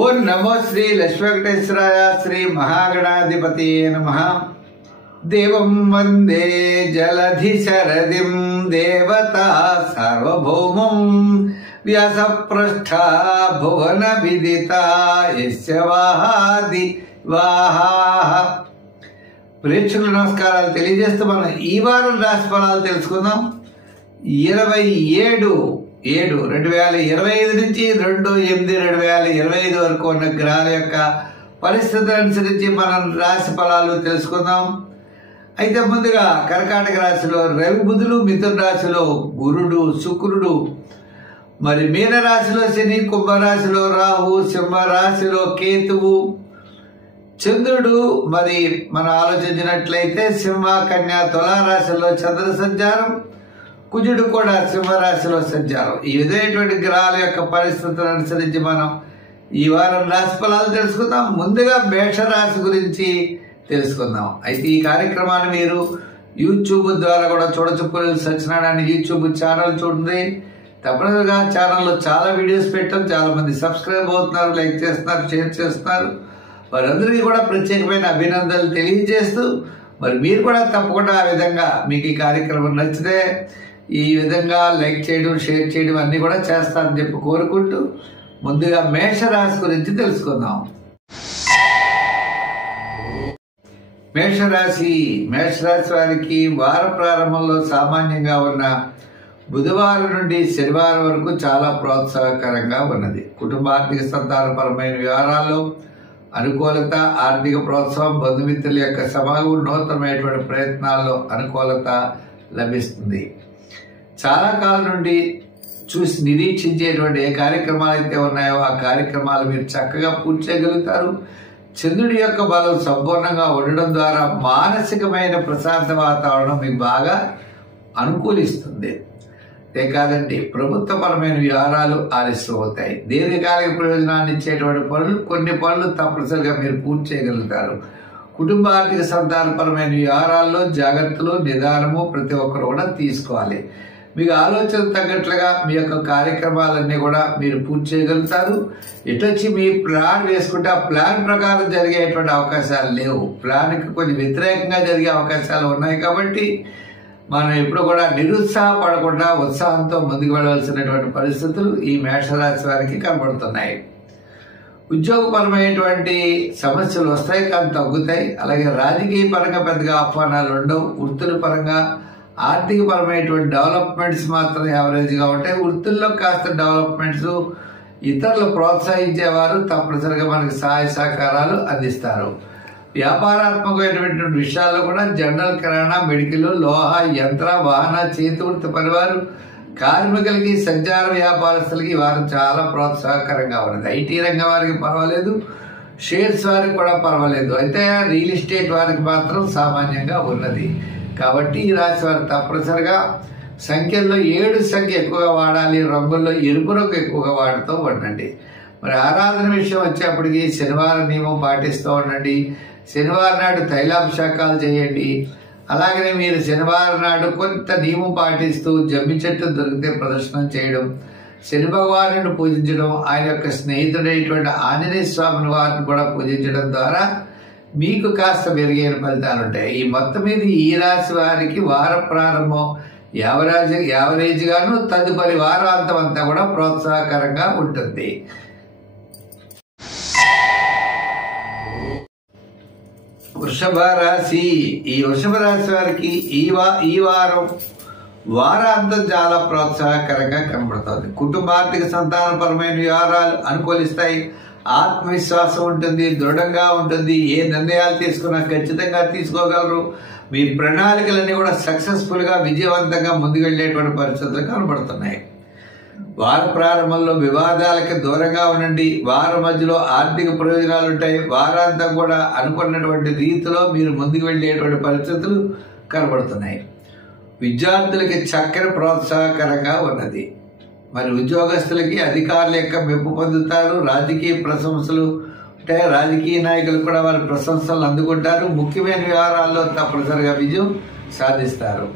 ఓం నమో శ్రీ లక్ష్మీ వెంకటేశ్వరాయ శ్రీ మహాగణాధిపతి నమః. దేవం వందే జలధి శరదిం దేవతా సార్వభౌమం వ్యాసపృష్ఠ భువన విదిత యస్య వాహాది వాహాః. ప్రేక్షకుల నమస్కారాలు తెలియజేస్తూ మనం ఈ వారం రాశి ఫలాలు తెలుసుకుందాం. 27/7/2025 నుంచి 2/8/2025 వరకు ఉన్న గ్రహాల యొక్క పరిస్థితులు అనుసరించి మనం రాశి ఫలాలు తెలుసుకుందాం. అయితే ముందుగా కర్కాటక రాశిలో రవి బుధులు, మిథున రాశిలో గురుడు శుక్రుడు, మరి మీన రాశిలో శని, కుంభరాశిలో రాహు, సింహ రాశిలో కేతువు, చంద్రుడు మరి మనం ఆలోచించినట్లయితే సింహ, కన్య, తులా రాశిలో చంద్ర సంచారం, కుజుడు కూడా సింహరాశిలో సంచారం. ఈ విధమైనటువంటి గ్రహాల యొక్క పరిస్థితులను అనుసరించి మనం ఈ వారం రాశి ఫలాలు తెలుసుకుందాం. ముందుగా మేషరాశి గురించి తెలుసుకుందాం. అయితే ఈ కార్యక్రమాన్ని మీరు యూట్యూబ్ ద్వారా కూడా చూడొచ్చు. పుల్లల సత్యనారాయణ యూట్యూబ్ ఛానల్ చూడండి. తప్పనిసరిగా ఛానల్లో చాలా వీడియోస్ పెట్టాం. చాలా మంది సబ్స్క్రైబ్ అవుతున్నారు, లైక్ చేస్తున్నారు, షేర్ చేస్తున్నారు. వారందరికీ కూడా ప్రత్యేకమైన అభినందనలు తెలియజేస్తూ మరి మీరు కూడా తప్పకుండా ఆ విధంగా మీకు ఈ కార్యక్రమం నచ్చితే ఈ విధంగా లైక్ చేయడం, షేర్ చేయడం అన్ని కూడా చేస్తారని చెప్పి కోరుకుంటూ ముందుగా మేషరాశి గురించి తెలుసుకుందాం. మేషరాశి వారికి వార ప్రారంభంలో సామాన్యంగా ఉన్న బుధవారం నుండి శనివారం వరకు చాలా ప్రోత్సాహకరంగా ఉన్నది. కుటుంబ ఆర్థిక సంతానపరమైన వ్యవహారాల్లో అనుకూలత, ఆర్థిక ప్రోత్సాహం, బంధుమిత్రుల యొక్క సమాగం, నూతనమైనటువంటి ప్రయత్నాల్లో అనుకూలత లభిస్తుంది. చాలా కాలం నుండి చూసి నిరీక్షించేటువంటి ఏ కార్యక్రమాలు అయితే ఉన్నాయో ఆ కార్యక్రమాలు మీరు చక్కగా పూర్తి చేయగలుగుతారు. చంద్రుడి యొక్క బలం సంపూర్ణంగా ఉండడం ద్వారా మానసికమైన ప్రశాంత వాతావరణం మీకు బాగా అనుకూలిస్తుంది. అంతే కాదండి, ప్రభుత్వపరమైన వ్యవహారాలు ఆలస్యం అవుతాయి. దీర్ఘకాలిక ప్రయోజనాన్ని ఇచ్చేటువంటి కొన్ని పనులు తప్పనిసరిగా మీరు పూర్తి చేయగలుగుతారు. కుటుంబ ఆర్థిక సంతానపరమైన వ్యవహారాల్లో జాగ్రత్తలు, నిదానము ప్రతి ఒక్కరు కూడా తీసుకోవాలి. మీకు ఆలోచన తగ్గట్లుగా మీ యొక్క కార్యక్రమాలన్నీ కూడా మీరు పూర్తి చేయగలుగుతారు. ఇటొచ్చి మీ ప్లాన్ వేసుకుంటే ఆ ప్లాన్ ప్రకారం జరిగేటువంటి అవకాశాలు లేవు. ప్లాన్కి కొంచెం వ్యతిరేకంగా జరిగే అవకాశాలు ఉన్నాయి. కాబట్టి మనం ఎప్పుడు కూడా నిరుత్సాహపడకుండా ఉత్సాహంతో ముందుకు వెళ్ళవలసినటువంటి పరిస్థితులు ఈ మేషరాశి వారికి కనబడుతున్నాయి. ఉద్యోగపరమైనటువంటి సమస్యలు వస్తాయి కానీ తగ్గుతాయి. అలాగే రాజకీయ పరంగా పెద్దగా ఆహ్వానాలు ఉండవు. వృత్తుల పరంగా ఆర్థిక పరమైనటువంటి డెవలప్మెంట్స్ మాత్రం యావరేజ్గా ఉంటాయి. వృత్తుల్లో కాస్త డెవలప్మెంట్స్, ఇతరులు ప్రోత్సహించేవారు తప్పనిసరిగా మనకి సహాయ సహకారాలు అందిస్తారు. వ్యాపారాత్మకమైనటువంటి విషయాల్లో కూడా జనరల్, కిరాణా, మెడికల్, లోహ, యంత్ర, వాహన, చేతి వృత్తి పనివారు, కార్మికులకి, సంచార వ్యాపారస్తులకి వారు చాలా ప్రోత్సాహకరంగా ఉన్నది. ఐటీ రంగం వారికి పర్వాలేదు, షేర్స్ వారికి కూడా పర్వాలేదు. అయితే రియల్ ఎస్టేట్ వారికి మాత్రం సామాన్యంగా ఉన్నది. కాబట్టి ఈ రాశి వారు తప్పనిసరిగా సంఖ్యల్లో 7 సంఖ్య ఎక్కువగా వాడాలి. రంగుల్లో ఎరుపు రంగు ఎక్కువగా వాడుతూ ఉండండి. మరి ఆరాధన విషయం వచ్చేప్పటికి శనివారం నియమం పాటిస్తూ ఉండండి. శనివారం నాడు తైలాభిషేకాలు చేయండి. అలాగనే మీరు శనివారం నాడు కొంత నియమం పాటిస్తూ జమ్మి చెట్టు దొరికితే ప్రదర్శనం చేయడం, శని భగవాను పూజించడం, ఆయన యొక్క స్నేహితుడైనటువంటి ఆంజనేయ స్వామిని వారిని కూడా పూజించడం ద్వారా మీకు కాస్త మెరుగైన ఫలితాలు ఉంటాయి. ఈ మొత్తం మీద ఈ రాశి వారికి వార ప్రారంభం యావరేజ్ గాను, తదుపరి వారాంతం అంతా కూడా ప్రోత్సాహకరంగా ఉంటుంది. వృషభ రాశి. ఈ వృషభ రాశి వారికి ఈ వారం వారాంతం చాలా ప్రోత్సాహకరంగా కనబడుతుంది. కుటుంబ ఆర్థిక సంతానపరమైన వ్యవహారాలు అనుకూలిస్తాయి. ఆత్మవిశ్వాసం ఉంటుంది, దృఢంగా ఉంటుంది. ఏ నిర్ణయాలు తీసుకున్నా ఖచ్చితంగా తీసుకోగలరు. మీ ప్రణాళికలన్నీ కూడా సక్సెస్ఫుల్గా, విజయవంతంగా ముందుకు వెళ్ళేటువంటి పరిస్థితులు కనబడుతున్నాయి. వార ప్రారంభంలో వివాదాలకి దూరంగా ఉండండి. వారం మధ్యలో ఆర్థిక ప్రయోజనాలు ఉంటాయి. వారాంతం కూడా అనుకున్నటువంటి రీతిలో మీరు ముందుకు వెళ్ళేటువంటి పరిస్థితులు కనబడుతున్నాయి. విద్యార్థులకి చక్కని ప్రోత్సాహకరంగా ఉన్నది. మరి ఉద్యోగస్తులకి అధికారుల యొక్క మెప్పు పొందుతారు. రాజకీయ ప్రశంసలు ఉంటాయి. రాజకీయ నాయకులు కూడా వారి ప్రశంసలు అందుకుంటారు. ముఖ్యమైన వ్యవహారాల్లో తప్పనిసరిగా విజయం సాధిస్తారు.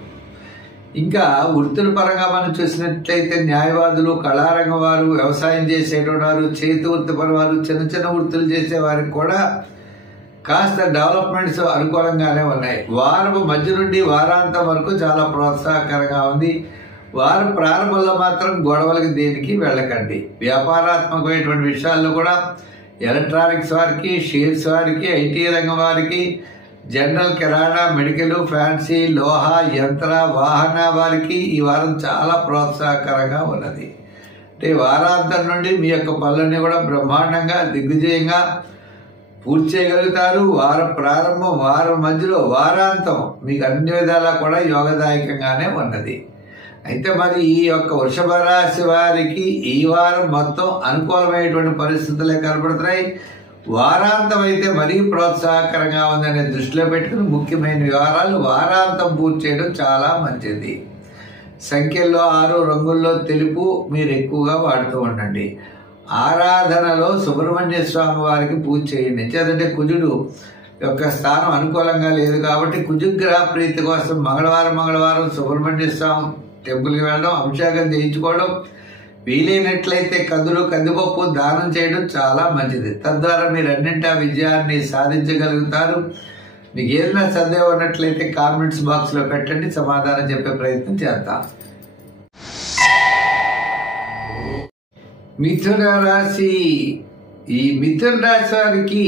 ఇంకా వృత్తుల పరంగా మనం చూసినట్లయితే న్యాయవాదులు, కళారంగం వారు, వ్యవసాయం చేసేటువంటి వారు, చేతి వృత్తి వారు, చిన్న చిన్న వృత్తులు చేసే వారికి కూడా కాస్త డెవలప్మెంట్స్ అనుకూలంగానే ఉన్నాయి. వారం మధ్య నుండి వారాంతం వరకు చాలా ప్రోత్సాహకరంగా ఉంది. వారం ప్రారంభంలో మాత్రం గొడవలకి దేనికి వెళ్ళకండి. వ్యాపారాత్మకమైనటువంటి విషయాల్లో కూడా ఎలక్ట్రానిక్స్ వారికి, షేర్స్ వారికి, ఐటీ రంగం వారికి, జనరల్, కిరాణా, మెడికల్, ఫ్యాన్సీ, లోహ, యంత్ర, వాహన వారికి ఈ వారం చాలా ప్రోత్సాహకరంగా ఉన్నది. అంటే వారాంతం నుండి మీ యొక్క పనులన్నీ కూడా బ్రహ్మాండంగా దిగ్విజయంగా పూర్తి చేయగలుగుతారు. వారం ప్రారంభం, వారం మధ్యలో, వారాంతం మీకు అన్ని విధాలా కూడా యోగదాయకంగానే ఉన్నది. అయితే మరి ఈ యొక్క వృషభ రాశి వారికి ఈ వారం మొత్తం అనుకూలమైనటువంటి పరిస్థితులే కనబడుతున్నాయి. వారాంతం అయితే మరీ ప్రోత్సాహకరంగా ఉందనే దృష్టిలో పెట్టుకుని ముఖ్యమైన వివరాలు వారాంతం పూర్తి చేయడం చాలా మంచిది. సంఖ్యల్లో 6, రంగుల్లో తెలుపు మీరు ఎక్కువగా వాడుతూ ఉండండి. ఆరాధనలో సుబ్రహ్మణ్య స్వామి వారికి పూజ చేయండి. ఎందుకంటే కుజుడు యొక్క స్థానం అనుకూలంగా లేదు కాబట్టి కుజుగ్రహ ప్రీతి కోసం మంగళవారం సుబ్రహ్మణ్య స్వామి టెంపుల్కి వెళ్ళడం, అభిషేకం చేయించుకోవడం, వీలైనట్లయితే కందులు, కందిపప్పు దానం చేయడం చాలా మంచిది. తద్వారా మీరు అన్నింటి విజయాన్ని సాధించగలుగుతారు. మీకు ఏదైనా సందేహం ఉన్నట్లయితే కామెంట్స్ బాక్స్లో పెట్టండి, సమాధానం చెప్పే ప్రయత్నం చేద్దాం. మిథున రాశి. ఈ మిథున రాశి వారికి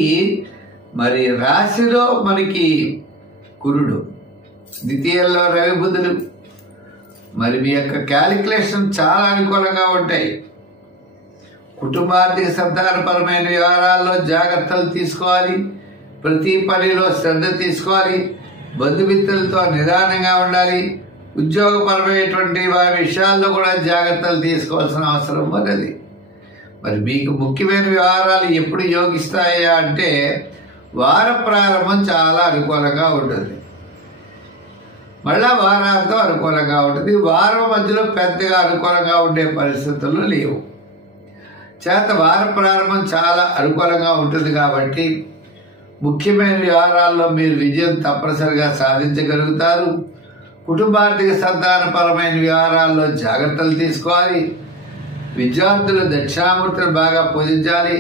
మరి రాశిలో మనకి కురుడు, ద్వితీయంలో రవి, బుధుడు. మరి మీ యొక్క క్యాలిక్యులేషన్ చాలా అనుకూలంగా ఉంటాయి. కుటుంబార్థిక సంతానపరమైన వ్యవహారాల్లో జాగ్రత్తలు తీసుకోవాలి. ప్రతి పనిలో శ్రద్ధ తీసుకోవాలి. బంధుమిత్రులతో నిదానంగా ఉండాలి. ఉద్యోగపరమైనటువంటి వారి విషయాల్లో కూడా జాగ్రత్తలు తీసుకోవాల్సిన అవసరం ఉన్నది. మరి మీకు ముఖ్యమైన వ్యవహారాలు ఎప్పుడు యోగిస్తాయా అంటే వార ప్రారంభం చాలా అనుకూలంగా ఉంటుంది. మళ్ళా వారాంతం అనుకూలంగా ఉంటుంది. వారం మధ్యలో పెద్దగా అనుకూలంగా ఉండే పరిస్థితులు లేవు. చేత వార ప్రారంభం చాలా అనుకూలంగా ఉంటుంది కాబట్టి ముఖ్యమైన వ్యవహారాల్లో మీరు విజయం తప్పనిసరిగా సాధించగలుగుతారు. కుటుంబార్థిక సంతానపరమైన వ్యవహారాల్లో జాగ్రత్తలు తీసుకోవాలి. విద్యార్థులు దక్షిణామూర్తులు బాగా పూజించాలి.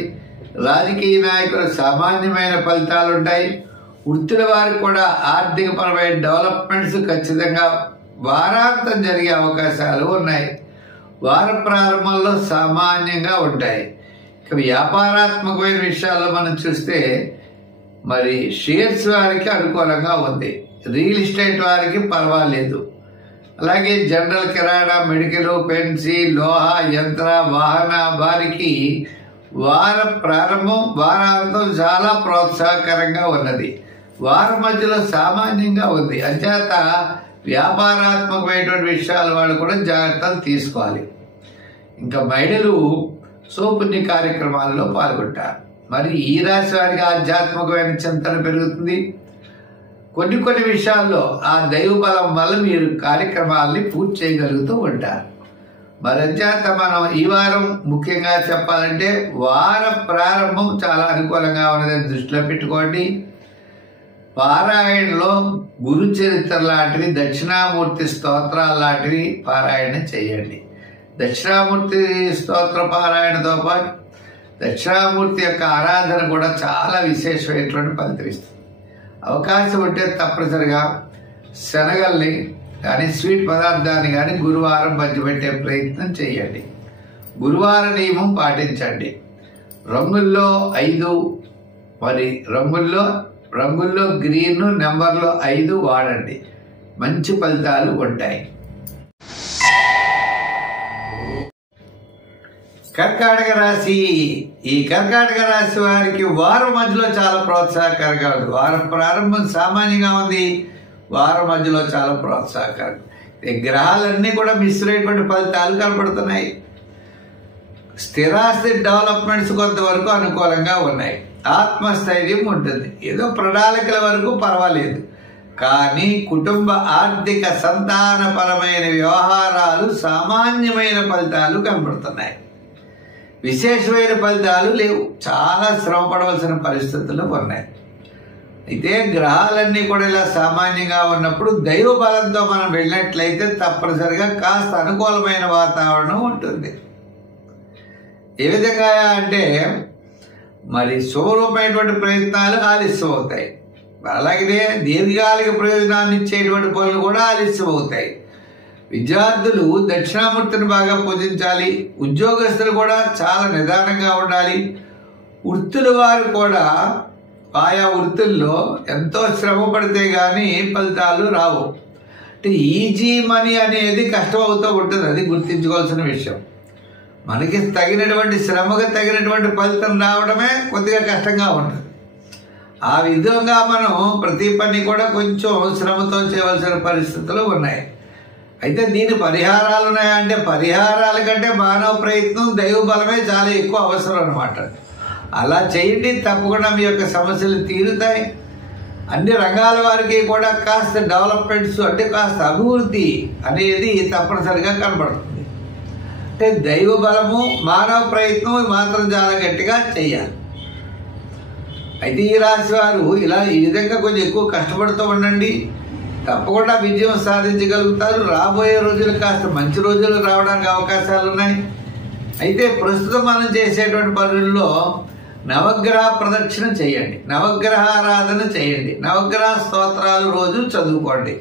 రాజకీయ నాయకులు సామాన్యమైన ఫలితాలు ఉంటాయి. వృత్తుల వారికి కూడా ఆర్థిక పరమైన డెవలప్మెంట్స్ ఖచ్చితంగా వారాంతం జరిగే అవకాశాలు ఉన్నాయి. వార ప్రారంభంలో సామాన్యంగా ఉంటాయి. ఇక వ్యాపారాత్మకమైన విషయాల్లో మనం చూస్తే మరి షేర్స్ వారికి అనుకూలంగా ఉంది. రియల్ ఎస్టేట్ వారికి పర్వాలేదు. అలాగే జనరల్, కిరాణా, మెడికల్, పెన్సీ, లోహ, యంత్ర, వాహన వారికి వార ప్రారంభం, వారాంతం చాలా ప్రోత్సాహకరంగా ఉన్నది. వారం మధ్యలో సామాన్యంగా ఉంది. అంచేత వ్యాపారాత్మకమైనటువంటి విషయాల వాళ్ళు కూడా జాగ్రత్తలు తీసుకోవాలి. ఇంకా మహిళలు సోపుణ్య కార్యక్రమాల్లో పాల్గొంటారు. మరి ఈ రాశి వారికి ఆధ్యాత్మికమైన చింతన పెరుగుతుంది. కొన్ని విషయాల్లో ఆ దైవ బలం వల్ల మీరు కార్యక్రమాలని పూర్తి చేయగలుగుతూ ఉంటారు. మరి అంచేత మనం ఈ వారం ముఖ్యంగా చెప్పాలంటే వార ప్రారంభం చాలా అనుకూలంగా ఉన్నదని దృష్టిలో పెట్టుకోండి. పారాయణలో గురు చరిత్ర లాంటివి, దక్షిణామూర్తి స్తోత్రాలు లాంటివి పారాయణ చేయండి. దక్షిణామూర్తి స్తోత్ర పారాయణతో పాటు దక్షిణామూర్తి యొక్క ఆరాధన కూడా చాలా విశేషమైనటువంటి ఫలితం ఇస్తుంది. అవకాశం ఉంటే తప్పనిసరిగా శనగల్ని కానీ స్వీట్ పదార్థాన్ని కానీ గురువారం పంచిపెట్టే ప్రయత్నం చేయండి. గురువార నియమం పాటించండి. రంగుల్లో 5, మరి రంగుల్లో గ్రీన్, నెంబర్లో 5 వాడండి. మంచి ఫలితాలు ఉంటాయి. కర్కాటక రాశి. ఈ కర్కాటక రాశి వారికి వారం మధ్యలో చాలా ప్రోత్సాహకరంగా ఉంది. వారం ప్రారంభం సామాన్యంగా ఉంది. వారం మధ్యలో చాలా ప్రోత్సాహకరంగా. గ్రహాలన్నీ కూడా మిశ్రమైనటువంటి ఫలితాలు కనపడుతున్నాయి. స్థిరాస్తి డెవలప్మెంట్స్ కొంతవరకు అనుకూలంగా ఉన్నాయి. ఆత్మస్థైర్యం ఉంటుంది. ఏదో ప్రణాళికల వరకు పర్వాలేదు. కానీ కుటుంబ ఆర్థిక సంతానపరమైన వ్యవహారాలు సామాన్యమైన ఫలితాలు కనబడుతున్నాయి. విశేషమైన ఫలితాలు లేవు. చాలా శ్రమ పడవలసిన పరిస్థితులు ఉన్నాయి. అయితే గ్రహాలన్నీ కూడా ఇలా సామాన్యంగా ఉన్నప్పుడు దైవ బలంతో మనం వెళ్ళినట్లయితే తప్పనిసరిగా కాస్త అనుకూలమైన వాతావరణం ఉంటుంది. ఏ విధంగా అంటే మరి శుభరూపమైనటువంటి ప్రయత్నాలు ఆలస్యం అవుతాయి, అలాగే దీర్ఘకాలిక ప్రయోజనాన్ని ఇచ్చేటువంటి పనులు కూడా ఆలస్యం అవుతాయి. విద్యార్థులు దక్షిణామూర్తిని బాగా పూజించాలి. ఉద్యోగస్తులు కూడా చాలా నిదానంగా ఉండాలి. వృత్తుల వారు కూడా ఆయా వృత్తుల్లో ఎంతో శ్రమ పడితే కానీ ఫలితాలు రావు. అంటే ఈజీ మనీ అనేది కష్టం అవుతూ ఉంటుంది, అది గుర్తించుకోవాల్సిన విషయం. మనకి తగినటువంటి శ్రమకు తగినటువంటి ఫలితం రావడమే కొద్దిగా కష్టంగా ఉంటుంది. ఆ విధంగా మనం ప్రతి పని కూడా కొంచెం శ్రమతో చేయవలసిన పరిస్థితులు ఉన్నాయి. అయితే దీని పరిహారాలు ఉన్నాయంటే పరిహారాల కంటే మానవ ప్రయత్నం దైవ బలమే చాలా ఎక్కువ అవసరం అన్నమాట. అలా చేయండి, తప్పకుండా మీ యొక్క సమస్యలు తీరుతాయి. అన్ని రంగాల వారికి కూడా కాస్త డెవలప్మెంట్స్ అంటే కాస్త అభివృద్ధి అనేది తప్పనిసరిగా కనబడుతుంది. అంటే దైవ బలము మానవ ప్రయత్నం మాత్రం చాలా గట్టిగా చేయాలి. అయితే ఈ రాశి వారు ఇలా ఈ విధంగా కొంచెం ఎక్కువ కష్టపడుతూ ఉండండి, తప్పకుండా విజయం సాధించగలుగుతారు. రాబోయే రోజులు కాస్త మంచి రోజులు రావడానికి అవకాశాలు ఉన్నాయి. అయితే ప్రస్తుతం మనం చేసేటువంటి పనుల్లో నవగ్రహ ప్రదక్షిణ చేయండి, నవగ్రహ ఆరాధన చేయండి, నవగ్రహ స్తోత్రాలు రోజు చదువుకోండి.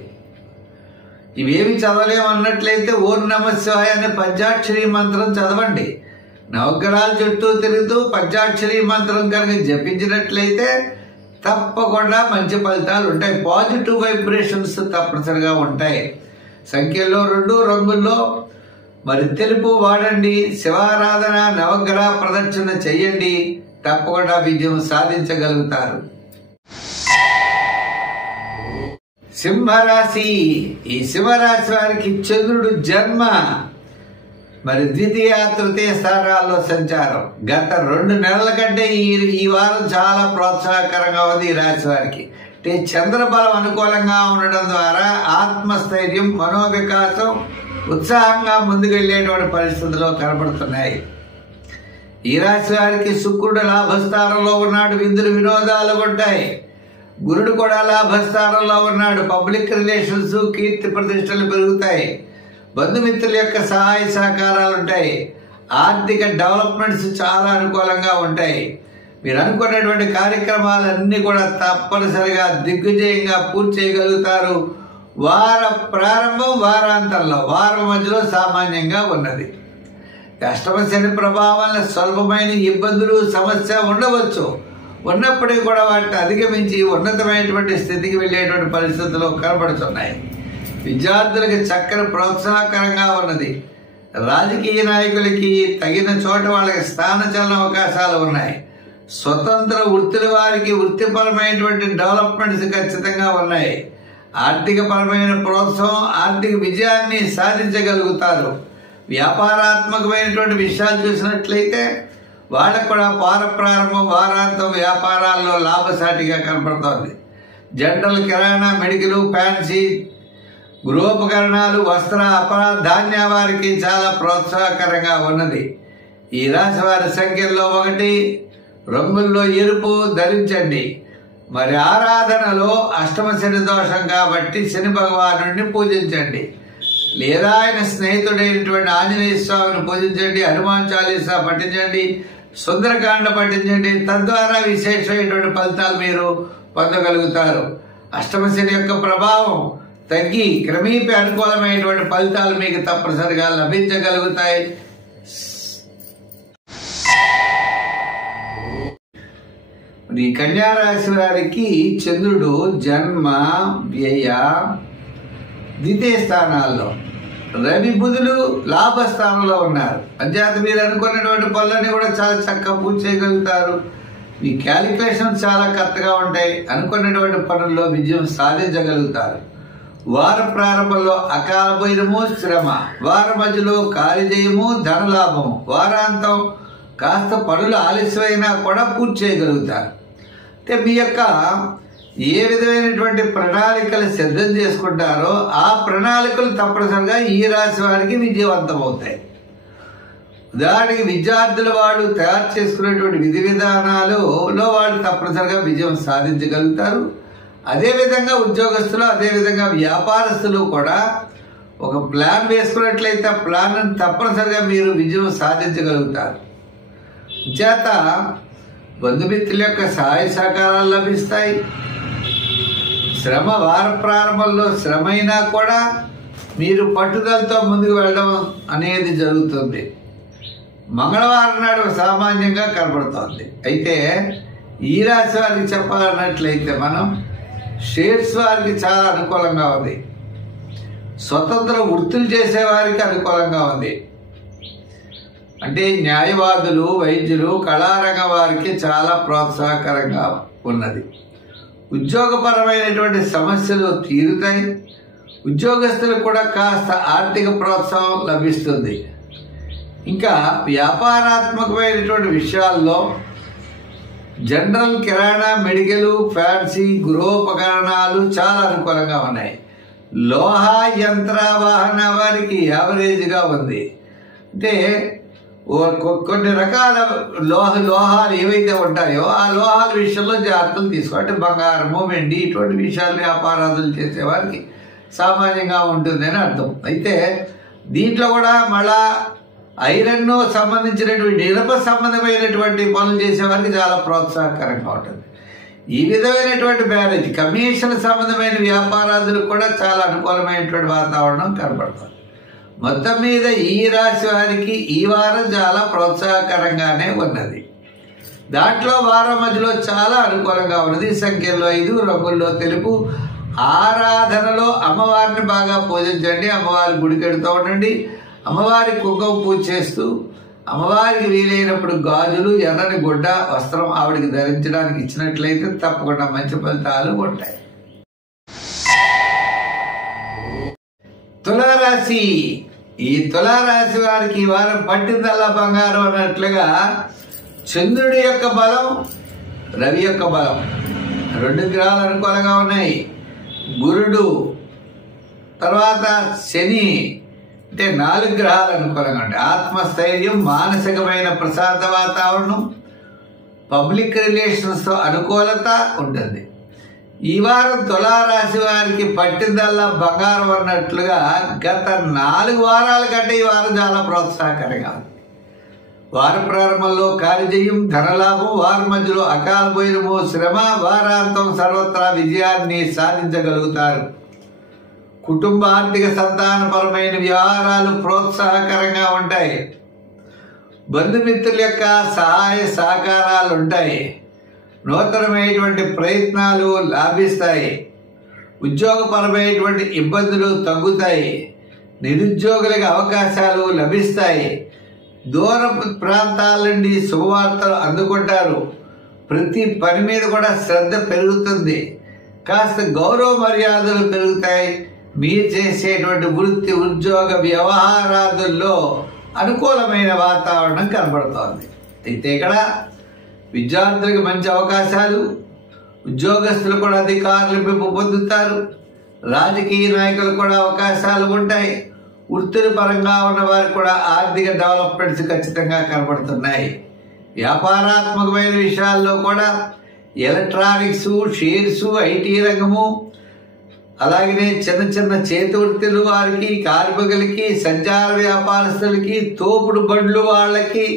ఇవేమి చదవలేమన్నట్లయితే ఓం నమః శివాయ అనే పంచాక్షరి మంత్రం చదవండి. నవగ్రహాల చుట్టూ తిరుగుతూ పంచాక్షరి మంత్రం కనుక జపించినట్లయితే తప్పకుండా మంచి ఫలితాలు ఉంటాయి. పాజిటివ్ వైబ్రేషన్స్ తప్పనిసరిగా ఉంటాయి. సంఖ్యల్లో 2 రంగుల్లో మరి తెలుపు వాడండి. శివారాధన నవగ్రహ ప్రదక్షిణ చెయ్యండి, తప్పకుండా విజయం సాధించగలుగుతారు. సింహరాశి. ఈ సింహరాశి వారికి చంద్రుడు జన్మ మరి ద్వితీయ తృతీయ స్థానాల్లో సంచారం. గత 2 నెలల కంటే ఈ వారం చాలా ప్రోత్సాహకరంగా ఉంది ఈ రాశి వారికి. అంటే చంద్రబలం అనుకూలంగా ఉండడం ద్వారా ఆత్మస్థైర్యం, మనోవికాసం, ఉత్సాహంగా ముందుకెళ్లేటువంటి పరిస్థితులు కనబడుతున్నాయి. ఈ రాశి వారికి శుక్రుడు లాభస్థానంలో ఉన్నాడు, విందులు వినోదాలు ఉంటాయి. గురుడు కూడా లాభస్థానంలో ఉన్నాడు, పబ్లిక్ రిలేషన్స్, కీర్తి ప్రతిష్టలు పెరుగుతాయి. బంధుమిత్రుల యొక్క సహాయ సహకారాలు ఉంటాయి. ఆర్థిక డెవలప్మెంట్స్ చాలా అనుకూలంగా ఉంటాయి. మీరు అనుకున్నటువంటి కార్యక్రమాలన్నీ కూడా తప్పనిసరిగా దిగ్విజయంగా పూర్తి చేయగలుగుతారు. వార ప్రారంభం వారాంతంలో, వారం మధ్యలో సామాన్యంగా ఉన్నది. అష్టమ శని ప్రభావం వల్ల స్వల్పమైన ఇబ్బందులు, సమస్య ఉండవచ్చు. ఉన్నప్పటికీ కూడా వాటిని అధిగమించి ఉన్నతమైనటువంటి స్థితికి వెళ్ళేటువంటి పరిస్థితులు కనబడుతున్నాయి. విద్యార్థులకి చక్కని ప్రోత్సాహకరంగా ఉన్నది. రాజకీయ నాయకులకి తగిన చోట వాళ్ళకి స్థానచలన అవకాశాలు ఉన్నాయి. స్వతంత్ర వృత్తుల వారికి వృత్తిపరమైనటువంటి డెవలప్మెంట్స్ ఖచ్చితంగా ఉన్నాయి. ఆర్థిక పరమైన ప్రోత్సాహం, ఆర్థిక విజయాన్ని సాధించగలుగుతారు. వ్యాపారాత్మకమైనటువంటి విషయాలు చూసినట్లయితే వాళ్ళకు కూడా వార ప్రారంభం వారాంతం వ్యాపారాల్లో లాభసాటిగా కనపడుతోంది. జనరల్, కిరాణా, మెడికల్, ఫ్యాన్సీ, గృహోపకరణాలు, వస్త్ర, అపరాధ, ధాన్య వారికి చాలా ప్రోత్సాహకరంగా ఉన్నది. ఈ రాశి వారి సంఖ్యల్లో 1, రంగుల్లో ఎరుపు ధరించండి. మరి ఆరాధనలో అష్టమ శని దోషం కాబట్టి శని భగవానుడిని పూజించండి, లేదా ఆయన స్నేహితుడైనటువంటి ఆంజనేయ స్వామిని పూజించండి, హనుమాన్ చాలీసా పఠించండి, సుందరకాండ పఠించండి. తద్వారా విశేషమైనటువంటి ఫలితాలు మీరు పొందగలుగుతారు. అష్టమ శని యొక్క ప్రభావం తగ్గి క్రమేపీ అనుకూలమైనటువంటి ఫలితాలు మీకు తప్పనిసరిగా లభించగలుగుతాయి. ఈ కన్యా రాశి వారికి చంద్రుడు జన్మ, వ్యయ, ద్వితీయ స్థానాల్లో, రవి, బుధులు లాభస్థానంలో ఉన్నారు. అంచేత మీరు అనుకున్నటువంటి పనులన్నీ కూడా చాలా చక్కగా పూర్తి చేయగలుగుతారు. మీ క్యాలిక్యులేషన్స్ చాలా కరెక్ట్గా ఉంటాయి. అనుకున్నటువంటి పనుల్లో విజయం సాధించగలుగుతారు. వార ప్రారంభంలో అకాల భైరము, శ్రమ, వార మధ్యలో కార్యజయము, ధనలాభము, వారాంతం కాస్త పనులు ఆలస్యమైనా కూడా పూర్తి చేయగలుగుతారు. అంటే మీ యొక్క ఏ విధమైనటువంటి ప్రణాళికలు సిద్ధం చేసుకుంటారో ఆ ప్రణాళికలు తప్పనిసరిగా ఈ రాశి వారికి విజయవంతం అవుతాయి. ఉదాహరణకి విద్యార్థులు వాళ్ళు తయారు చేసుకునేటువంటి విధి విధానాలలో వాళ్ళు తప్పనిసరిగా విజయం సాధించగలుగుతారు. అదేవిధంగా ఉద్యోగస్తులు, అదేవిధంగా వ్యాపారస్తులు కూడా ఒక ప్లాన్ వేసుకున్నట్లయితే ఆ ప్లాన్ తప్పనిసరిగా మీరు విజయం సాధించగలుగుతారు. చేత బంధుమిత్రుల యొక్క సహాయ సహకారాలు లభిస్తాయి. శ్రమ వార ప్రారంభంలో శ్రమ అయినా కూడా మీరు పట్టుదలతో ముందుకు వెళ్ళడం అనేది జరుగుతుంది. మంగళవారం నాడు సామాన్యంగా కనబడుతోంది. అయితే ఈ రాశి వారికి చెప్పాలన్నట్లయితే మనం షేర్స్ వారికి చాలా అనుకూలంగా ఉంది. స్వతంత్ర వృత్తులు చేసేవారికి అనుకూలంగా ఉంది. అంటే న్యాయవాదులు, వైద్యులు, కళారంగ వారికి చాలా ప్రోత్సాహకరంగా ఉన్నది. ఉద్యోగపరమైనటువంటి సమస్యలు తీరుతాయి. ఉద్యోగస్తులకు కూడా కాస్త ఆర్థిక ప్రోత్సాహం లభిస్తుంది. ఇంకా వ్యాపారాత్మకమైనటువంటి విషయాల్లో జనరల్, కిరాణా, మెడికల్, ఫ్యాన్సీ, గృహోపకరణాలు చాలా అనుకూలంగా ఉన్నాయి. లోహ యంత్ర వాహన వారికి యావరేజ్గా ఉంది. అంటే కొన్ని రకాల లోహాలు ఏవైతే ఉంటాయో ఆ లోహాల విషయంలో జాగ్రత్తలు తీసుకోవాలి. బంగారము, వెండి ఇటువంటి విషయాలు వ్యాపారాలు చేసేవారికి సామాన్యంగా ఉంటుందని అర్థం. అయితే దీంట్లో కూడా మళ్ళా ఐరన్ సంబంధించినటువంటి ఇనుప సంబంధమైనటువంటి పనులు చేసేవారికి చాలా ప్రోత్సాహకరంగా ఉంటుంది. ఈ విధమైనటువంటి మ్యారేజ్, కమిషన్ సంబంధమైన వ్యాపారాదులకు కూడా చాలా అనుకూలమైనటువంటి వాతావరణం కనబడుతుంది. మొత్తం మీద ఈ రాశి వారికి ఈ వారం చాలా ప్రోత్సాహకరంగానే ఉన్నది. దాంట్లో వారం మధ్యలో చాలా అనుకూలంగా ఉన్నది. సంఖ్యల్లో 5, రంగుల్లో తెలుపు. ఆరాధనలో అమ్మవారిని బాగా పూజించండి. అమ్మవారి గుడికెడుతూ ఉండండి. అమ్మవారి కుంకుమ పూజ చేస్తూ అమ్మవారికి వీలైనప్పుడు గాజులు, ఎర్రని గుడ్డ వస్త్రం ఆవిడికి ధరించడానికి ఇచ్చినట్లయితే తప్పకుండా మంచి ఫలితాలు ఉంటాయి. తులారాశి. ఈ తులారాశి వారికి ఈ వారం పట్టిందల్లా బంగారం అన్నట్లుగా చంద్రుడి యొక్క బలం, రవి యొక్క బలం 2 గ్రహాలు అనుకూలంగా ఉన్నాయి. గురుడు, తర్వాత శని, అంటే 4 గ్రహాలు అనుకూలంగా ఉంటాయి. ఆత్మస్థైర్యం, మానసికమైన ప్రశాంత వాతావరణం, పబ్లిక్ రిలేషన్స్తో అనుకూలత ఉంటుంది. ఈ వారం తులారాశి వారికి పట్టిందల్లా బంగారం అన్నట్లుగా గత 4 వారాల కంటే ఈ వారం చాలా ప్రోత్సాహకరంగా ఉంది. వార ప్రారంభంలో కార్యజయం, ధనలాభం, వారం మధ్యలో అకాల భోజనము, శ్రమ, వారాంతం సర్వత్రా విజయాన్ని సాధించగలుగుతారు. కుటుంబ ఆర్థిక సంతానపరమైన వ్యవహారాలు ప్రోత్సాహకరంగా ఉంటాయి. బంధుమిత్రుల యొక్క సహాయ సహకారాలు ఉంటాయి. నూతనమైనటువంటి ప్రయత్నాలు లాభిస్తాయి. ఉద్యోగపరమైనటువంటి ఇబ్బందులు తగ్గుతాయి. నిరుద్యోగులకు అవకాశాలు లభిస్తాయి. దూర ప్రాంతాల నుండి శుభవార్తలు అందుకుంటారు. ప్రతి పని మీద కూడా శ్రద్ధ పెరుగుతుంది. కాస్త గౌరవ మర్యాదలు పెరుగుతాయి. మీరు చేసేటువంటి వృత్తి, ఉద్యోగ వ్యవహారాదుల్లో అనుకూలమైన వాతావరణం కనబడుతోంది. అయితే ఇక్కడ విద్యార్థులకు మంచి అవకాశాలు, ఉద్యోగస్తులు కూడా అధికారులు మెప్పు పొందుతారు. రాజకీయ నాయకులు కూడా అవకాశాలు ఉంటాయి. వృత్తుల పరంగా ఉన్న వారికి కూడా ఆర్థిక డెవలప్మెంట్స్ ఖచ్చితంగా కనబడుతున్నాయి. వ్యాపారాత్మకమైన విషయాల్లో కూడా ఎలక్ట్రానిక్స్, షేర్స్, ఐటీ రంగము, అలాగనే చిన్న చిన్న చేతి వృత్తులు వారికి, కార్మికులకి, సంచార వ్యాపారస్తులకి, తోపుడు బండ్లు వాళ్ళకి,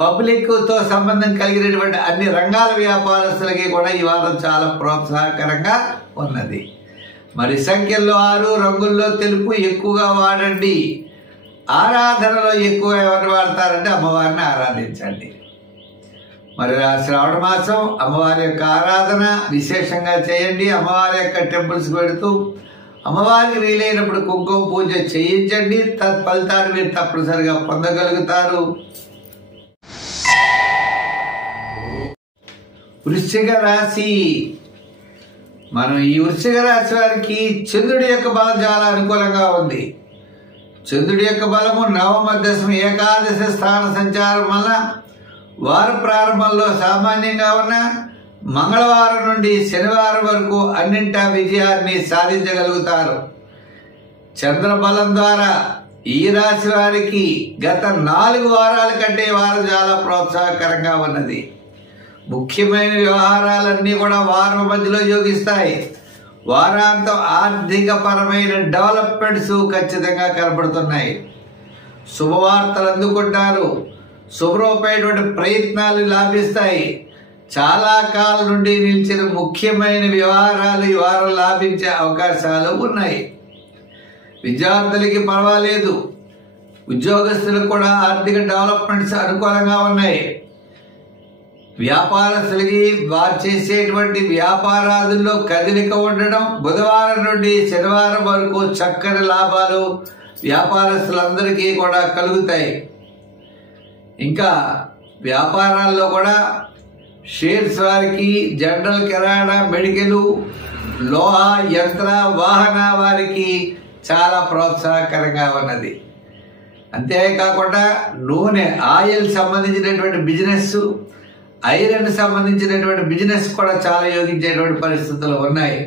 పబ్లిక్తో సంబంధం కలిగినటువంటి అన్ని రంగాల వ్యాపారస్తులకి కూడా ఈ వారం చాలా ప్రోత్సాహకరంగా ఉన్నది. మరి సంఖ్యల్లో 6, రంగుల్లో తెలుపు ఎక్కువగా వాడండి. ఆరాధనలో ఎక్కువ ఎవరిని వాడతారంటే అమ్మవారిని ఆరాధించండి. మరి శ్రావణ మాసం అమ్మవారి యొక్క ఆరాధన విశేషంగా చేయండి. అమ్మవారి యొక్క టెంపుల్స్ పెడుతూ అమ్మవారికి వీలైనప్పుడు కుంకుమ పూజ చేయించండి. తత్ఫలితాన్ని మీరు తప్పనిసరిగా పొందగలుగుతారు. వృశ్చిక రాశి. మనం ఈ వృశ్చిక రాశి వారికి చంద్రుడి యొక్క బలం చాలా అనుకూలంగా ఉంది. చంద్రుడి యొక్క బలము 9వ, 10వ, ఏకాదశ స్థాన సంచారం వల్ల వార ప్రారంభంలో సామాన్యంగా ఉన్న మంగళవారం నుండి శనివారం వరకు అన్నింటా విజయాన్ని సాధించగలుగుతారు. చంద్రబలం ద్వారా ఈ రాశి వారికి గత 4 వారాల కంటే ఈ వారం చాలా ప్రోత్సాహకరంగా ఉన్నది. ముఖ్యమైన వ్యవహారాలన్నీ కూడా వారం మధ్యలో యోగిస్తాయి. వారాంతం ఆర్థిక పరమైన డెవలప్మెంట్స్ ఖచ్చితంగా కనబడుతున్నాయి. శుభవార్తలు అందుకుంటారు. శుభ్రమైనటువంటి ప్రయత్నాలు లాభిస్తాయి. చాలా కాలం నుండి నిలిచిన ముఖ్యమైన వ్యవహారాలు ఈ వారం లాభించే అవకాశాలు ఉన్నాయి. విద్యార్థులకి పర్వాలేదు. ఉద్యోగస్తులకు కూడా ఆర్థిక డెవలప్మెంట్స్ అనుకూలంగా ఉన్నాయి. వ్యాపారస్తులకి వారు చేసేటువంటి వ్యాపారాదుల్లో కదలిక ఉండడం, బుధవారం నుండి శనివారం వరకు చక్కని లాభాలు వ్యాపారస్తులందరికీ కూడా కలుగుతాయి. ఇంకా వ్యాపారాల్లో కూడా షేర్స్ వారికి, జనరల్ కిరాణా, మెడికల్, లోహ, యంత్ర, వాహన వారికి చాలా ప్రోత్సాహకరంగా ఉన్నది. అంతేకాకుండా నూనె, ఆయిల్ సంబంధించినటువంటి బిజినెస్, ఐరన్ సంబంధించినటువంటి బిజినెస్ కూడా చాలా యోగించేటువంటి పరిస్థితులు ఉన్నాయి.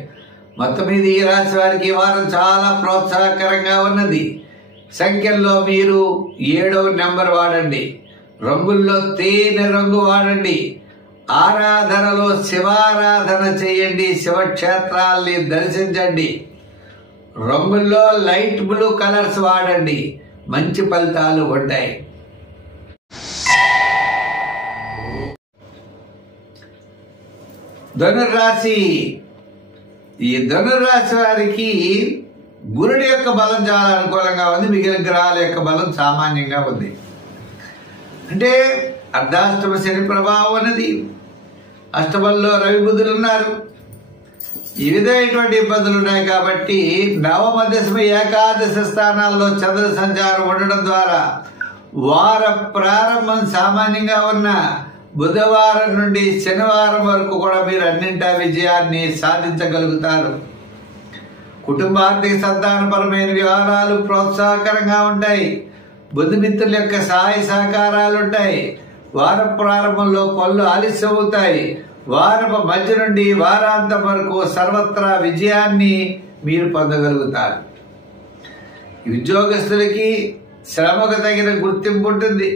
మొత్తం మీద ఈ రాశి వారికి ఈ వారం చాలా ప్రోత్సాహకరంగా ఉన్నది. సంఖ్యల్లో మీరు 7వ నెంబర్ వాడండి. రంగుల్లో తేనె రంగు వాడండి. ఆరాధనలో శివారాధన చేయండి. శివక్షేత్రాల్ని దర్శించండి. రంగుల్లో లైట్ బ్లూ కలర్స్ వాడండి. మంచి ఫలితాలు ఉంటాయి. ధనుర్రాశి. ఈ ధనుర్రాశి వారికి గురుడి యొక్క బలం చాలా అనుకూలంగా ఉంది. మిగిలిన గ్రహాల యొక్క బలం సామాన్యంగా ఉంది. అంటే అర్ధాష్టమ శని ప్రభావం ఉన్నది. అష్టమంలో రవి బుధులు ఉన్నారు. ఈ విధమైనటువంటి ఇబ్బందులు ఉన్నాయి. కాబట్టి నవమ, దశమ, ఏకాదశ స్థానాల్లో చంద్ర సంచారం ఉండడం ద్వారా వార ప్రారంభం సామాన్యంగా ఉన్న బుధవారం నుండి శనివారం వరకు కూడా మీరు అన్నింటా విజయాన్ని సాధించగలుగుతారు. కుటుంబార్థిక సంతానపరమైన వ్యవహారాలు ప్రోత్సాహకరంగా ఉంటాయి. బుద్ధిమిత్రుల యొక్క సహాయ సహకారాలు ఉంటాయి. వార ప్రారంభంలో పనులు ఆలస్యం అవుతాయి. వారపు మధ్య నుండి వారాంతం వరకు సర్వత్రా విజయాన్ని మీరు పొందగలుగుతారు. ఉద్యోగస్తులకి శ్రమకు తగిన గుర్తింపు ఉంటుంది.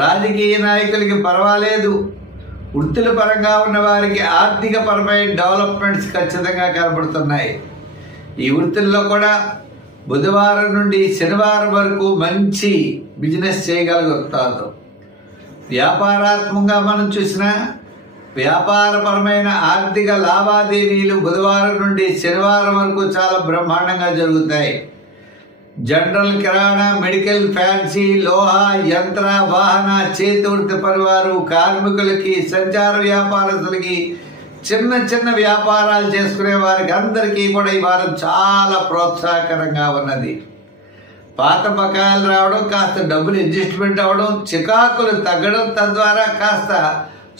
రాజకీయ నాయకులకి పర్వాలేదు. వృత్తుల పరంగా ఉన్న వారికి ఆర్థిక పరమైన డెవలప్మెంట్స్ ఖచ్చితంగా కనబడుతున్నాయి. ఈ వృత్తుల్లో కూడా బుధవారం నుండి శనివారం వరకు మంచి బిజినెస్ చేయగలుగుతారు. వ్యాపారాత్మకంగా మనం చూసినా వ్యాపారపరమైన ఆర్థిక లావాదేవీలు బుధవారం నుండి శనివారం వరకు చాలా బ్రహ్మాండంగా జరుగుతాయి. జనరల్ కిరాణా, మెడికల్, ఫ్యాన్సీ, లోహ, యంత్ర, వాహన, చేతి వృత్తి పరివారు, కార్మికులకి, సంచార వ్యాపారస్తులకి, చిన్న చిన్న వ్యాపారాలు చేసుకునే వారికి అందరికీ కూడా ఈ వారం చాలా ప్రోత్సాహకరంగా ఉన్నది. పాత బకాయిలు రావడం, కాస్త డబ్బులు అడ్జస్ట్మెంట్ అవ్వడం, చికాకులు తగ్గడం, తద్వారా కాస్త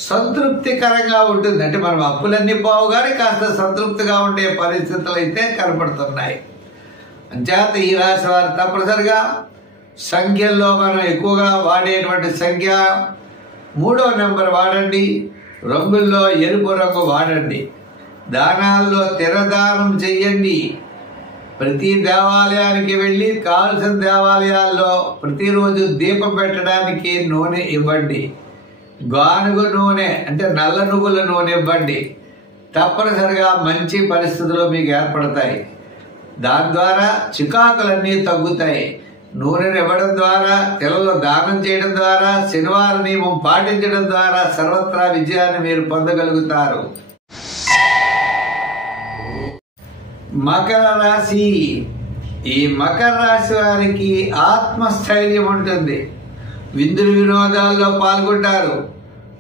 సంతృప్తికరంగా ఉంటుంది. అంటే మనం అప్పులన్నీ పోవు కానీ కాస్త సంతృప్తిగా ఉండే పరిస్థితులు అయితే కనపడుతున్నాయి. అంచేత ఈ రాశి వారు తప్పనిసరిగా సంఖ్యల్లో మనం ఎక్కువగా వాడేటువంటి సంఖ్య 3వ నెంబర్ వాడండి. రంగుల్లో ఎరుపు రంగు వాడండి. దానాల్లో తిరదానం చెయ్యండి. ప్రతి దేవాలయానికి వెళ్ళి కావలసిన దేవాలయాల్లో ప్రతిరోజు దీపం పెట్టడానికి నూనె ఇవ్వండి. గానుగ నూనె అంటే నల్ల నువ్వుల నూనె ఇవ్వండి. తప్పనిసరిగా మంచి పరిస్థితులు మీకు ఏర్పడతాయి. దాని ద్వారా చికాకులన్నీ తగ్గుతాయి. నూనెను ఇవ్వడం ద్వారా, తెలలో దానం చేయడం ద్వారా, శనివారం నియమం పాటించడం ద్వారా సర్వత్రా విజయాన్ని మీరు పొందగలుగుతారు. మకర రాశి. ఈ మకర రాశి వారికి ఆత్మస్థైర్యం ఉంటుంది. విందులు వినోదాల్లో పాల్గొంటారు.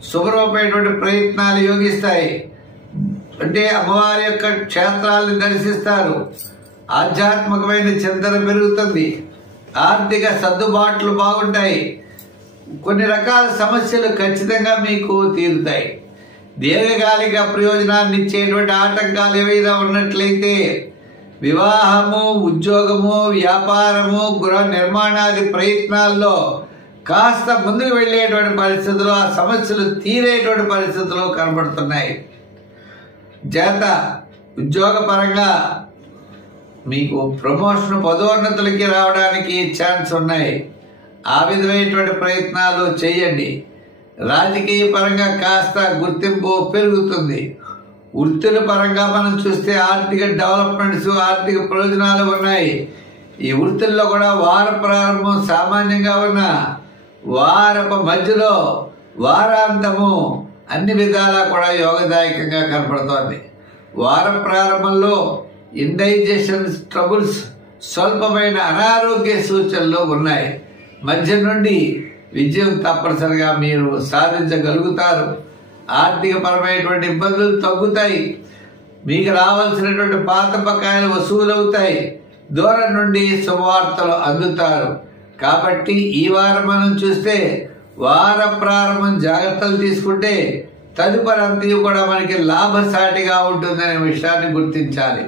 శుభ్రమైనటువంటి ప్రయత్నాలు యోగిస్తాయి. అంటే అమ్మవారి యొక్క క్షేత్రాలను దర్శిస్తారు. ఆధ్యాత్మికమైన చింతన పెరుగుతుంది. ఆర్థిక సర్దుబాట్లు బాగుంటాయి. కొన్ని రకాల సమస్యలు ఖచ్చితంగా మీకు తీరుతాయి. దీర్ఘకాలిక ప్రయోజనాన్ని ఇచ్చేటువంటి ఆటంకాలు ఏవైనా ఉన్నట్లయితే వివాహము, ఉద్యోగము, వ్యాపారము, గృహ నిర్మాణాది ప్రయత్నాల్లో కాస్త ముందుకు వెళ్ళేటువంటి పరిస్థితులు, ఆ సమస్యలు తీరేటువంటి పరిస్థితులు కనబడుతున్నాయి. చేత ఉద్యోగపరంగా మీకు ప్రమోషన్ పదోన్నతులకి రావడానికి ఛాన్స్ ఉన్నాయి. ఆ విధమైనటువంటి ప్రయత్నాలు చేయండి. రాజకీయ పరంగా కాస్త గుర్తింపు పెరుగుతుంది. వృత్తుల పరంగా మనం చూస్తే ఆర్థిక డెవలప్మెంట్స్, ఆర్థిక ప్రయోజనాలు ఉన్నాయి. ఈ వృత్తుల్లో కూడా వార ప్రారంభం సామాన్యంగా ఉన్న వారపు మధ్యలో వారాంతము అన్ని విధాలా కూడా యోగదాయకంగా కనపడుతోంది. వార ప్రారంభంలో ఇండైజెషన్ ట్రబుల్స్, స్వల్పమైన అనారోగ్య సూచనలు ఉన్నాయి. మధ్య నుండి విజయం తప్పనిసరిగా మీరు సాధించగలుగుతారు. ఆర్థిక పరమైనటువంటి ఇబ్బందులు తగ్గుతాయి. మీకు రావాల్సినటువంటి పాత బకాయిలు వసూలవుతాయి. దూరం నుండి శుభవార్తలు అందుతారు. కాబట్టి ఈ వారం మనం చూస్తే వార ప్రారంభం జాగ్రత్తలు తీసుకుంటే తదుపరి అంతయు కూడా మనకి లాభసాటిగా ఉంటుందనే విషయాన్ని గుర్తించాలి.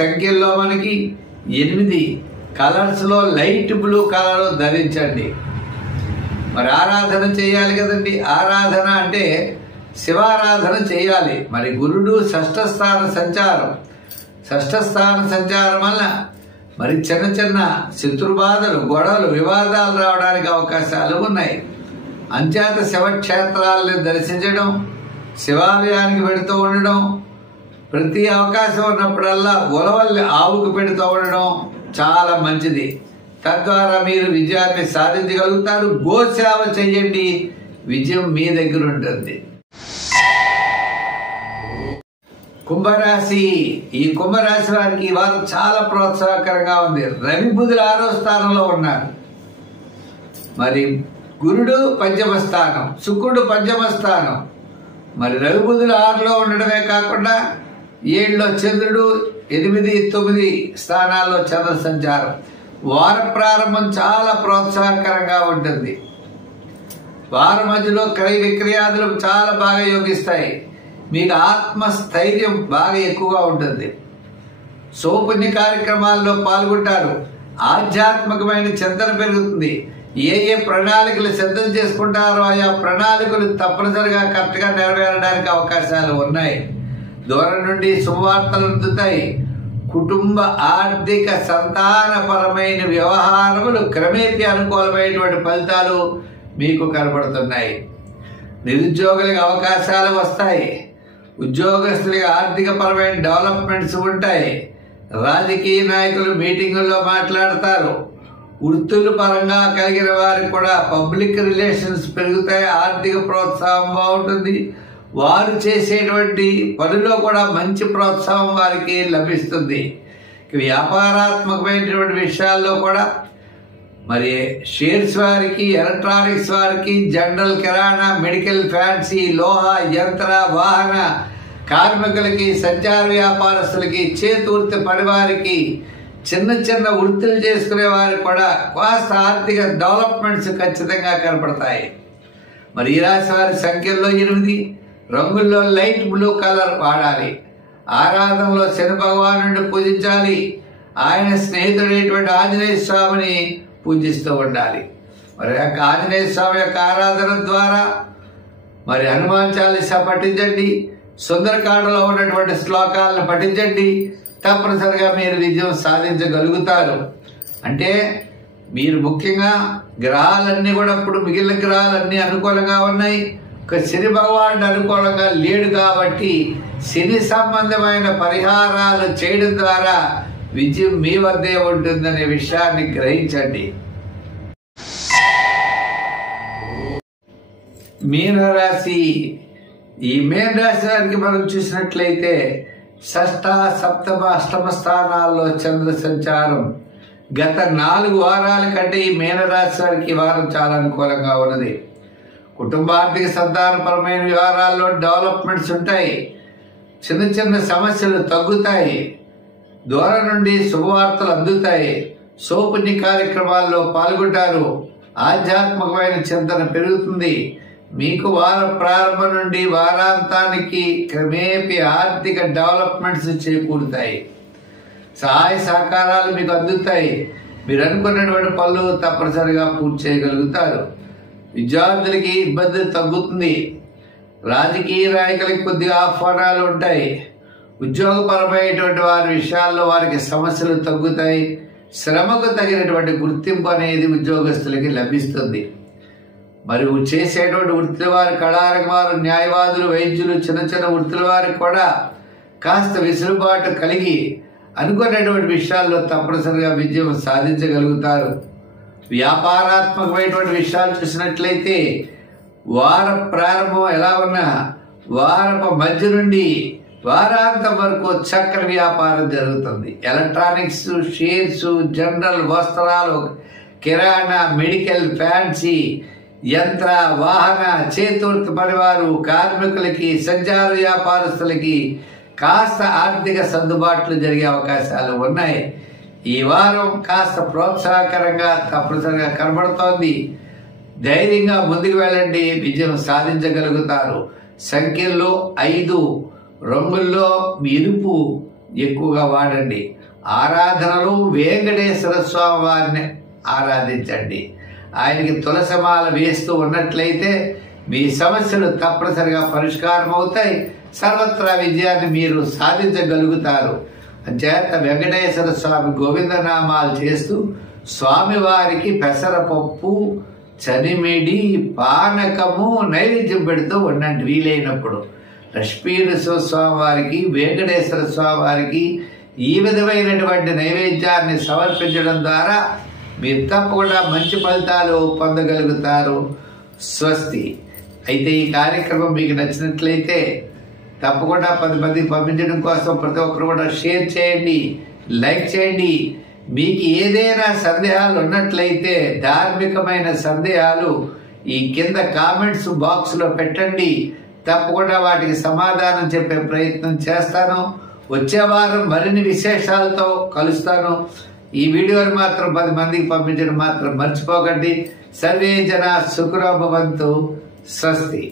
సంఖ్యల్లో మనకి 8 కలర్స్లో లైట్ బ్లూ కలర్ ధరించండి. మరి ఆరాధన చేయాలి కదండి. ఆరాధన అంటే శివారాధన చేయాలి. మరి గురుడు షష్ఠస్థాన సంచారం వల్ల మరి చిన్న చిన్న శత్రుబాధలు, గొడవలు, వివాదాలు రావడానికి అవకాశాలు ఉన్నాయి. అంచేత శివక్షేత్రాలని దర్శించడం, శివాలయానికి పెడుతూ ఉండడం, ప్రతి అవకాశం ఉన్నప్పుడల్లా ఉలవల్లి ఆవుకు పెడుతూ ఉండడం చాలా మంచిది. తద్వారా మీరు విజయాన్ని సాధించగలుగుతారు. గోసేవ చెయ్యండి, విజయం మీ దగ్గర ఉంటుంది. కుంభరాశి. ఈ కుంభరాశి వారికి ఈ వారం చాలా ప్రోత్సాహకరంగా ఉంది. రవి బుధులు 6వ స్థానంలో ఉన్నారు. మరి గురుడు పంచమ స్థానం, శుక్రుడు పంచమ స్థానం. మరి రవి బుధులు 6లో ఉండడమే కాకుండా 7లో చంద్రుడు, 8, 9 స్థానాల్లో చంద్ర సంచారం. వార ప్రారంభం చాలా ప్రోత్సాహకరంగా ఉంటుంది. వార మధ్యలో క్రయ విక్రయాదులు చాలా బాగా యోగిస్తాయి. మీకు ఆత్మస్థైర్యం బాగా ఎక్కువగా ఉంటుంది. సౌపుణ్య కార్యక్రమాల్లో పాల్గొంటారు. ఆధ్యాత్మికమైన చింతన పెరుగుతుంది. ఏ ప్రణాళికలు సిద్ధం చేసుకుంటారో ఆయా ప్రణాళికలు తప్పనిసరిగా కరెక్ట్గా నెరవేరడానికి అవకాశాలు ఉన్నాయి. దూరం నుండి శుభవార్తలు అందుతాయి. కుటుంబ ఆర్థిక సంతానపరమైన వ్యవహారములు క్రమేపీ అనుకూలమైనటువంటి ఫలితాలు మీకు కనబడుతున్నాయి. నిరుద్యోగులకు అవకాశాలు వస్తాయి. ఉద్యోగస్తులకు ఆర్థిక పరమైన డెవలప్మెంట్స్ ఉంటాయి. రాజకీయ నాయకులు మీటింగుల్లో మాట్లాడతారు. వృత్తుల పరంగా కలిగిన వారికి కూడా పబ్లిక్ రిలేషన్స్ పెరుగుతాయి. ఆర్థిక ప్రోత్సాహం బాగుంటుంది. వారు చేసేటువంటి పనిలో కూడా మంచి ప్రోత్సాహం వారికి లభిస్తుంది. వ్యాపారాత్మకమైనటువంటి విషయాల్లో కూడా మరి షేర్స్ వారికి, ఎలక్ట్రానిక్స్ వారికి, జనరల్ కిరాణా, మెడికల్, ఫ్యాన్సీ, లోహ, యంత్ర, వాహన కార్మికులకి, సంచార వ్యాపారస్తులకి, చేతివృత్తి పనివారికి, చిన్న చిన్న వృత్తులు చేసుకునే వారికి కూడా కాస్త ఆర్థిక డెవలప్మెంట్స్ ఖచ్చితంగా కనపడతాయి. మరి ఈ రాశి వారి సంఖ్యల్లో 8, రంగుల్లో లైట్ బ్లూ కలర్ వాడాలి. ఆరాధనలో శని భగవానుడిని పూజించాలి. ఆయన స్నేహితుడైనటువంటి ఆంజనేయ స్వామిని పూజిస్తూ ఉండాలి. మరి ఆంజనేయ స్వామి యొక్క ఆరాధన ద్వారా మరి హనుమాన్ చాలీసా పఠించండి. సుందరకాండలో ఉన్నటువంటి శ్లోకాలను పఠించండి. తప్పనిసరిగా మీరు విజయం సాధించగలుగుతారు. అంటే మీరు ముఖ్యంగా గ్రహాలన్నీ కూడా ఇప్పుడు మిగిలిన గ్రహాలన్నీ అనుకూలంగా ఉన్నాయి. ఒక శని భగవానుడు అనుకూలంగా లేడు కాబట్టి శని సంబంధమైన పరిహారాలు చేయడం ద్వారా విజయం మీ వద్దే ఉంటుందనే విషయాన్ని గ్రహించండి. మీనరాశి. ఈ మీనరాశి వారికి మనం చూసినట్లయితే 6వ, 7వ, 8వ స్థానాల్లో చంద్ర సంచారం. గత 4 వారాల కంటే ఈ మీనరాశి వారికి ఈ వారం చాలా అనుకూలంగా ఉన్నది. కుటుంబార్థిక సంతానపరమైన వ్యవహారాల్లో డెవలప్మెంట్స్ ఉంటాయి. చిన్న చిన్న సమస్యలు తగ్గుతాయి. దూరం నుండి శుభవార్తలు అందుతాయి. సౌపుణ్య కార్యక్రమాల్లో పాల్గొంటారు. ఆధ్యాత్మికమైన చింతన పెరుగుతుంది. మీకు వార ప్రారంభం నుండి వారాంతానికి క్రమేపీ ఆర్థిక డెవలప్మెంట్స్ చేకూరుతాయి. సహాయ సహకారాలు మీకు అందుతాయి. మీరు అనుకున్నటువంటి పనులు తప్పనిసరిగా పూర్తి చేయగలుగుతారు. విద్యార్థులకి ఇబ్బంది తగ్గుతుంది. రాజకీయ నాయకులకి కొద్దిగా ఆహ్వానాలు ఉంటాయి. ఉద్యోగపరమైనటువంటి వారి విషయాల్లో వారికి సమస్యలు తగ్గుతాయి. శ్రమకు తగినటువంటి గుర్తింపు అనేది ఉద్యోగస్తులకి లభిస్తుంది. మరి చేసేటువంటి వృత్తుల వారు, కళారంగ వారు, న్యాయవాదులు, వైద్యులు, చిన్న చిన్న వృత్తుల వారికి కూడా కాస్త వెసులుబాటు కలిగి అనుకున్నటువంటి విషయాల్లో తప్పనిసరిగా విజయం సాధించగలుగుతారు. వ్యాపారాత్మకమైనటువంటి విషయాలు చూసినట్లయితే వార ప్రారంభం ఎలా ఉన్నా వారపు మధ్య నుండి వారాంతం వరకు చక్కని వ్యాపారం జరుగుతుంది. ఎలక్ట్రానిక్స్, షేర్స్, జనరల్, వస్త్రాలు, కిరాణా, మెడికల్, ఫ్యాన్సీ, యంత్ర, వాహన, చేతూర్తి పనివారు, కార్మికులకి, సంచార వ్యాపారస్తులకి కాస్త ఆర్థిక సర్దుబాట్లు జరిగే అవకాశాలు ఉన్నాయి. ఈ వారం కాస్త ప్రోత్సాహకరంగా తప్పనిసరిగా కనబడుతోంది. ధైర్యంగా ముందుకు వెళ్ళండి, విజయం సాధించగలుగుతారు. సంఖ్యల్లో 5, రంగుల్లో ఎరుపు ఎక్కువగా వాడండి. ఆరాధనలు వెంకటేశ్వర స్వామి వారిని ఆరాధించండి. ఆయనకి తులసిమాల వేస్తూ ఉన్నట్లయితే మీ సమస్యలు తప్పనిసరిగా పరిష్కారం అవుతాయి. సర్వత్రా విజయాన్ని మీరు సాధించగలుగుతారు. అంచేత వెంకటేశ్వర స్వామి గోవిందనామాలు చేస్తూ స్వామివారికి పెసరపప్పు, చనిమిడి, పానకము నైవేద్యం పెడుతూ ఉండండి వీలైనప్పుడు. లక్ష్మీనరసింహ స్వామి వారికి, వెంకటేశ్వర స్వామి వారికి ఈ విధమైనటువంటి నైవేద్యాన్ని సమర్పించడం ద్వారా మీరు తప్పకుండా మంచి ఫలితాలు పొందగలుగుతారు. స్వస్తి. అయితే ఈ కార్యక్రమం మీకు నచ్చినట్లయితే తప్పకుండా 10 మందికి పంపించడం కోసం ప్రతి ఒక్కరు కూడా షేర్ చేయండి, లైక్ చేయండి. మీకు ఏదైనా సందేహాలు ఉన్నట్లయితే ధార్మికమైన సందేహాలు ఈ కింద కామెంట్స్ బాక్స్లో పెట్టండి. తప్పకుండా వాటికి సమాధానం చెప్పే ప్రయత్నం చేస్తాను. వచ్చే వారం మరిన్ని విశేషాలతో కలుస్తాను. ఈ వీడియోని మాత్రం 10 మందికి పంపించడం మాత్రం మర్చిపోకండి. సర్వే జన సుఖినో భవంతు. స్వస్తి.